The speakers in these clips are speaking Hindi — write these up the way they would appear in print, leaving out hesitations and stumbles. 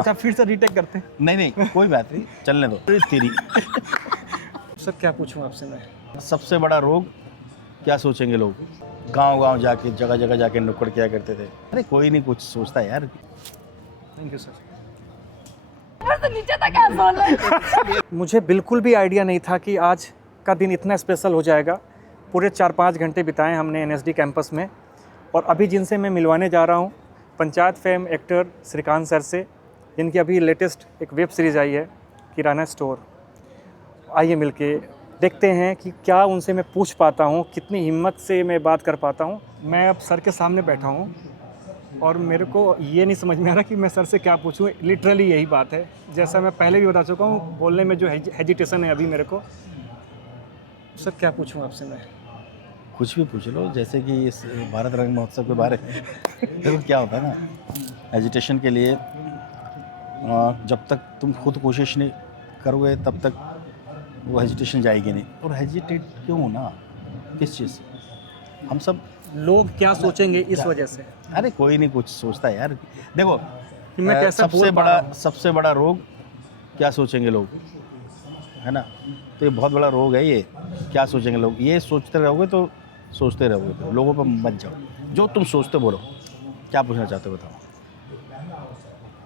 अच्छा फिर से रीटेक करते हैं। नहीं नहीं कोई बात नहीं, चलने दो। तेरी सर क्या पूछूं आपसे मैं? सबसे बड़ा रोग क्या सोचेंगे लोग? गांव गांव जाके जगह जगह जाके नुक्कड़ किया करते थे। अरे कोई नहीं कुछ सोचता यार। Thank you sir. तो नीचे तक क्या बोल रहे हैं? मुझे बिल्कुल भी आइडिया नहीं था कि आज का दिन इतना स्पेशल हो जाएगा। पूरे 4-5 घंटे बिताए हमने एनएसडी कैंपस में, और अभी जिनसे मैं मिलवाने जा रहा हूँ Panchayat fame actor Shrikant sir से, जिनकी अभी लेटेस्ट एक वेब सीरीज़ आई है किराना स्टोर। आइए मिलके देखते हैं कि क्या उनसे मैं पूछ पाता हूँ, कितनी हिम्मत से मैं बात कर पाता हूँ। मैं अब सर के सामने बैठा हूँ और मेरे को ये नहीं समझ में आ रहा कि मैं सर से क्या पूछूं। लिटरली यही बात है, जैसा मैं पहले भी बता चुका हूँ, बोलने में जो हेजिटेशन है अभी मेरे को। सर क्या पूछूं आपसे मैं? कुछ भी पूछ लो, जैसे कि इस भारत रंग महोत्सव के बारे में। देखो क्या होता है ना, एजुटेशन के लिए जब तक तुम खुद कोशिश नहीं करोगे तब तक वो हेजिटेशन जाएगी नहीं। और हेजिटेट क्यों होना, किस चीज़ से? हम सब लोग क्या सोचेंगे इस वजह से अरे कोई नहीं कुछ सोचता है यार। देखो कि मैं कैसे सबसे बड़ा रोग क्या सोचेंगे लोग, है ना? तो ये बहुत बड़ा रोग है ये, क्या सोचेंगे लोग। ये सोचते रहोगे तो सोचते रहोगे, तो लोगों पर मत जाओ। जो तुम सोचते बोलो। क्या पूछना चाहते हो बताओ।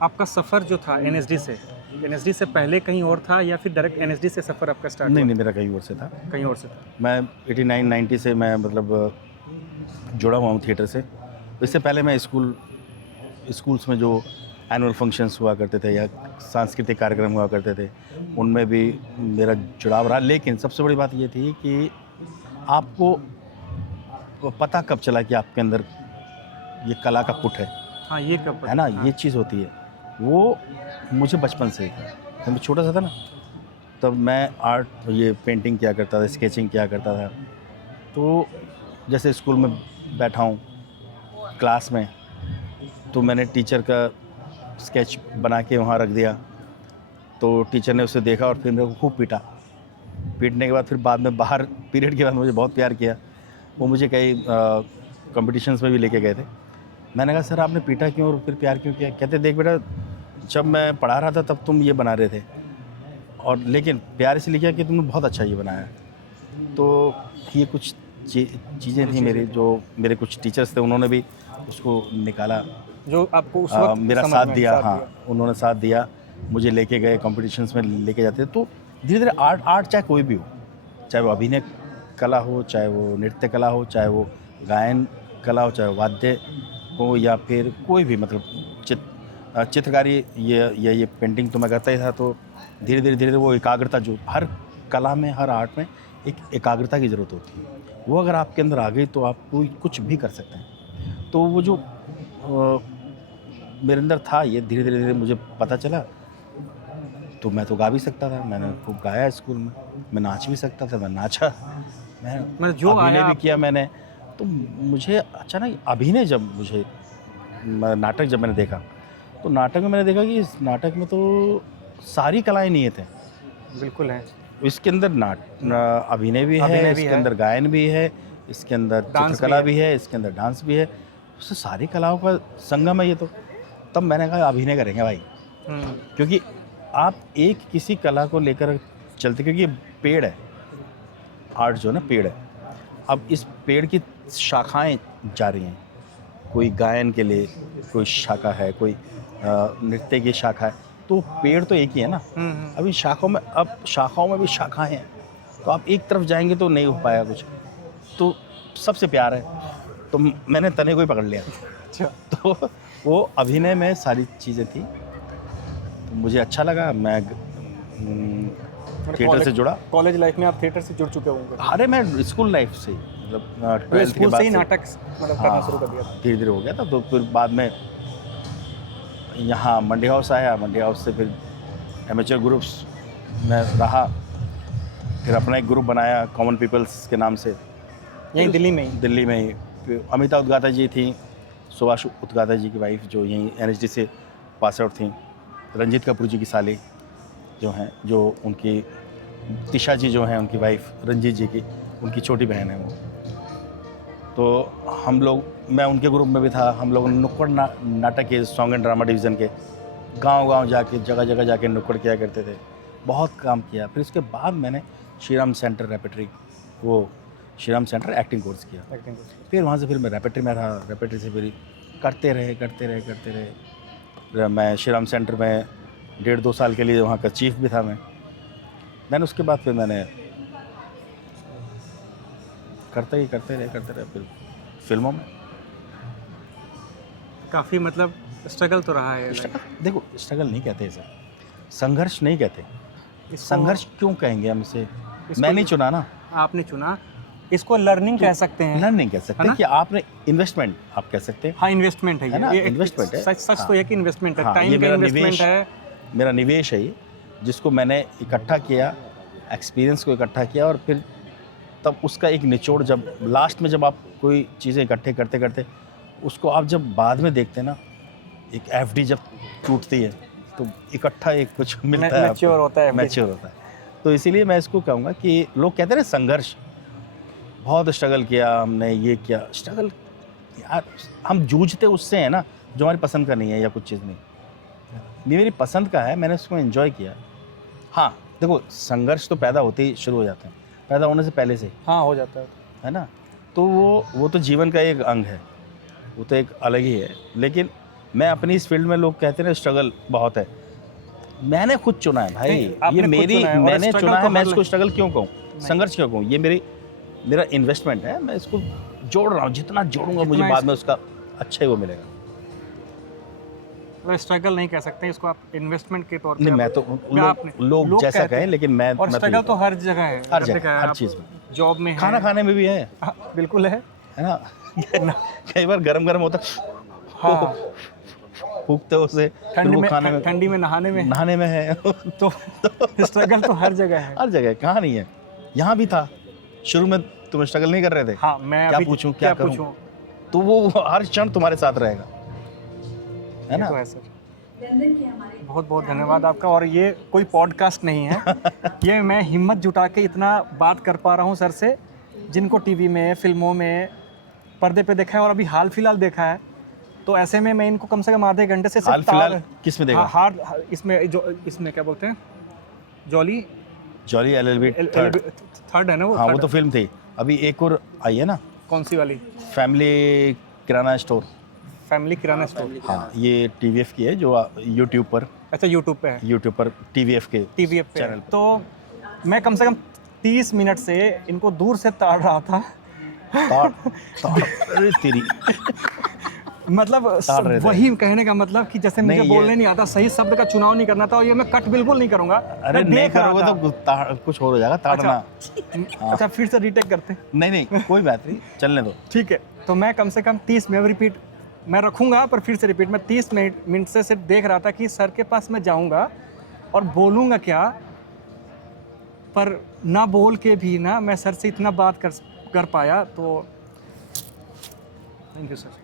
आपका सफ़र जो था एनएसडी से पहले कहीं और था या फिर डायरेक्ट एनएसडी से सफ़र आपका स्टार्ट हुआ? नहीं मेरा कहीं और से था। कहीं और से था। मैं 89-90 से मैं मतलब जुड़ा हुआ हूँ थिएटर से। इससे पहले मैं स्कूल्स में जो एनुअल फंक्शंस हुआ करते थे या सांस्कृतिक कार्यक्रम हुआ करते थे, उनमें भी मेरा जुड़ाव रहा। लेकिन सबसे बड़ी बात ये थी कि आपको पता कब चला कि आपके अंदर ये कला का पुट है। हाँ ये कब है ना, ये चीज़ होती है। वो मुझे बचपन से, जब मैं छोटा सा था ना, तब मैं आर्ट ये पेंटिंग किया करता था, स्केचिंग किया करता था। तो जैसे स्कूल में बैठा हूँ क्लास में, तो मैंने टीचर का स्केच बना के वहाँ रख दिया। तो टीचर ने उसे देखा और फिर मेरे को खूब पीटा। पीटने के बाद फिर बाद में बाहर पीरियड के बाद मुझे बहुत प्यार किया। वो मुझे कई कॉम्पिटिशन्स में भी लेके गए थे। मैंने कहा सर आपने पीटा क्यों और फिर प्यार क्यों किया? कहते देख बेटा, जब मैं पढ़ा रहा था तब तुम ये बना रहे थे, और लेकिन प्यार इसलिए किया कि तुमने बहुत अच्छा ये बनाया। तो ये कुछ चीज़ें थी मेरी, जो मेरे कुछ टीचर्स थे, उन्होंने भी उसको निकाला, जो आपको उस वक्त मेरा समझ साथ में दिया। हाँ उन्होंने साथ दिया, मुझे लेके गए कॉम्पिटिशन्स में लेके जाते। तो धीरे धीरे आर्ट चाहे कोई भी हो, चाहे वो अभिनय कला हो, चाहे वो नृत्य कला हो, चाहे वो गायन कला हो, चाहे वाद्य हो, या फिर कोई भी मतलब चित्रकारी, ये पेंटिंग तो मैं करता ही था। तो धीरे धीरे वो एकाग्रता, जो हर कला में, हर आर्ट में एक एकाग्रता की ज़रूरत होती है, वो अगर आपके अंदर आ गई तो आप कोई कुछ भी कर सकते हैं। तो वो जो मेरे अंदर था, ये धीरे धीरे मुझे पता चला। तो मैं तो गा भी सकता था, मैंने खूब गाया स्कूल में। मैं नाच भी सकता था, मैं नाचा। मैं जो अभिनय आया भी किया मैंने। तो मुझे अचानक अभिनय, जब मुझे नाटक जब मैंने देखा, तो नाटक में मैंने देखा कि इस नाटक में तो सारी कलाएं निहित हैं। बिल्कुल है। इसके अंदर अभिनय भी है, इसके अंदर गायन भी है, इसके अंदर चित्रकला भी है, इसके अंदर डांस भी है। उससे सारी कलाओं का संगम है ये तो। तब मैंने कहा अभिनय करेंगे भाई। क्योंकि आप एक किसी कला को लेकर चलते, क्योंकि ये पेड़ है, आर्ट जो है ना पेड़ है। अब इस पेड़ की शाखाएं जा रही हैं, कोई गायन के लिए कोई शाखा है, कोई नृत्य की शाखा है। तो पेड़ तो एक ही है ना। अभी शाखाओं में भी शाखाएं हैं। तो आप एक तरफ जाएंगे तो नहीं हो पाएगा कुछ। तो सबसे प्यार है, तो मैंने तने को ही पकड़ लिया। अच्छा। तो वो अभिनय में सारी चीज़ें थी, तो मुझे अच्छा लगा। मैं थिएटर से जुड़ा। कॉलेज लाइफ में आप थिएटर से जुड़ चुके होंगे? अरे मैं स्कूल लाइफ से, मतलब 12th के बाद से ही नाटक मतलब करना शुरू कर दिया था? धीरे धीरे हो गया था। तो फिर बाद में यहाँ मंडी हाउस आया, मंडी हाउस से फिर एमेचर ग्रुप्स में रहा, फिर अपना एक ग्रुप बनाया कॉमन पीपल्स के नाम से, यहीं दिल्ली में ही? फिर अमिता उद्गाता जी थी, सुभाष उद्गाता जी की वाइफ, जो यहीं एनएसडी से पास आउट थी। रंजीत कपूर जी की साली जो हैं, जो उनकी तिशा जी जो हैं, उनकी वाइफ रंजीत जी की, उनकी छोटी बहन है वो। तो हम लोग, मैं उनके ग्रुप में भी था। हम लोग नुक्कड़ नाटक के सॉन्ग एंड ड्रामा डिवीज़न के गांव-गांव जाके जगह-जगह जाके नुक्कड़ किया करते थे, बहुत काम किया। फिर उसके बाद मैंने श्रीराम सेंटर एक्टिंग कोर्स किया। एक्टिंग फिर वहाँ से फिर मैं रेपेट्री में रहा, रेपेट्री से फिर करते रहे। मैं श्रीराम सेंटर में 1.5-2 साल के लिए वहाँ का चीफ भी था मैं। देन उसके बाद फिर मैंने करते रहे फिर फिल्मों में। काफ़ी मतलब स्ट्रगल तो रहा है। देखो स्ट्रगल नहीं कहते इसे, संघर्ष नहीं कहते। संघर्ष क्यों कहेंगे हम इसे? मैं नहीं चुना ना, आपने चुना। इसको लर्निंग कह सकते हैं। लर्निंग कह सकते हैं कि आपने इन्वेस्टमेंट आप कह सकते हैं। हाँ, इन्वेस्टमेंट है ना, ये इन्वेस्टमेंट है। सच तो है कि इन्वेस्टमेंट है, हाँ, टाइम ये का मेरा इन्वेस्टमेंट निवेश है। मेरा निवेश है ये, जिसको मैंने इकट्ठा किया, एक्सपीरियंस को इकट्ठा किया, और फिर तब उसका एक निचोड़ जब लास्ट में जब आप कोई चीज़ें इकट्ठे करते उसको आप जब बाद में देखते हैं ना, एक एफडी जब टूटती है तो इकट्ठा एक कुछ मिलता है, मैच्योर होता है, मैच्योर होता है। तो इसीलिए मैं इसको कहूँगा कि लोग कहते हैं ना संघर्ष, बहुत स्ट्रगल किया हमने, ये किया। स्ट्रगल यार हम जूझते उससे हैं ना जो हमारी पसंद का नहीं है या कुछ चीज़ नहीं, ये मेरी पसंद का है, मैंने उसको एंजॉय किया। हाँ देखो संघर्ष तो पैदा होते ही शुरू हो जाते हैं, पैदा होने से पहले से, हाँ हो जाता है ना। तो वो तो जीवन का एक अंग है, वो तो एक अलग ही है। लेकिन मैं अपनी इस फील्ड में, लोग कहते हैं ना स्ट्रगल बहुत है, मैंने खुद चुना है भाई, ये मैंने चुना है। मैं इसको स्ट्रगल क्यों कहूँ, संघर्ष क्यों कहूँ? ये मेरा इन्वेस्टमेंट है, मैं इसको जोड़ रहा हूँ। जितना जोड़ूंगा मुझे बाद में उसका अच्छा ही वो मिलेगा। स्ट्रगल नहीं कह सकते इसको, आप इन्वेस्टमेंट के तौर पे। नहीं, मैं तो लोग जैसा कहें, लेकिन मैं और स्ट्रगल तो हर जगह है, हर जगह, हर चीज़ में। जॉब में है, खाना खाने में भी है, बिल्कुल है ना। कई बार गरम होता, हाँ, फूकते हो उसे, ठंडी में नहाने में है। तो स्ट्रगल तो हर जगह है, हर जगह। कहाँ नहीं है, यहाँ भी था। शुरू में तुम स्ट्रगल नहीं कर रहे थे? हाँ, मैं क्या पूछूं, क्या करूं? तो वो हर क्षण तुम्हारे साथ रहेगा, है ना। तो है सर, बहुत बहुत धन्यवाद आपका। और ये कोई पॉडकास्ट नहीं है, ये मैं हिम्मत जुटा के इतना बात कर पा रहा हूँ सर से, जिनको टीवी में, फिल्मों में, पर्दे पे देखा है और अभी हाल फिलहाल देखा है। तो ऐसे में मैं इनको कम से कम आधे घंटे से हाल फिलहाल किस में देखा? इसमें क्या बोलते हैं, जॉली LLB थर्ड है ना वो? हाँ, वो तो फिल्म थी। अभी एक और आई है ना, कौन सी वाली? फैमिली किराना स्टोर। फैमिली किराना स्टोर, हाँ, ये TVF की है, जो यूट्यूब पर, अच्छा यूट्यूब पे है, यूट्यूब पर TVF पे चैनल। तो मैं कम से कम 30 मिनट से इनको दूर से ताड़ रहा था। अरे तेरी मतलब वही कहने का मतलब कि जैसे मुझे बोलने नहीं आता, सही शब्द का चुनाव नहीं करना था, और ये मैं कट बिल्कुल नहीं करूंगा। अरे नहीं करोगे तो कुछ और हो जाएगा, ताड़ना। अच्छा फिर से रीटेक करते? नहीं कोई बात नहीं, चलने दो। ठीक है, तो मैं कम से कम 30 में रिपीट मैं रखूंगा, पर फिर से रिपीट। मैं 30 मिनट से सिर्फ देख रहा था कि सर के पास मैं जाऊंगा और बोलूंगा क्या, पर ना बोल के भी ना मैं सर से इतना बात कर पाया। तो थैंक यू सर।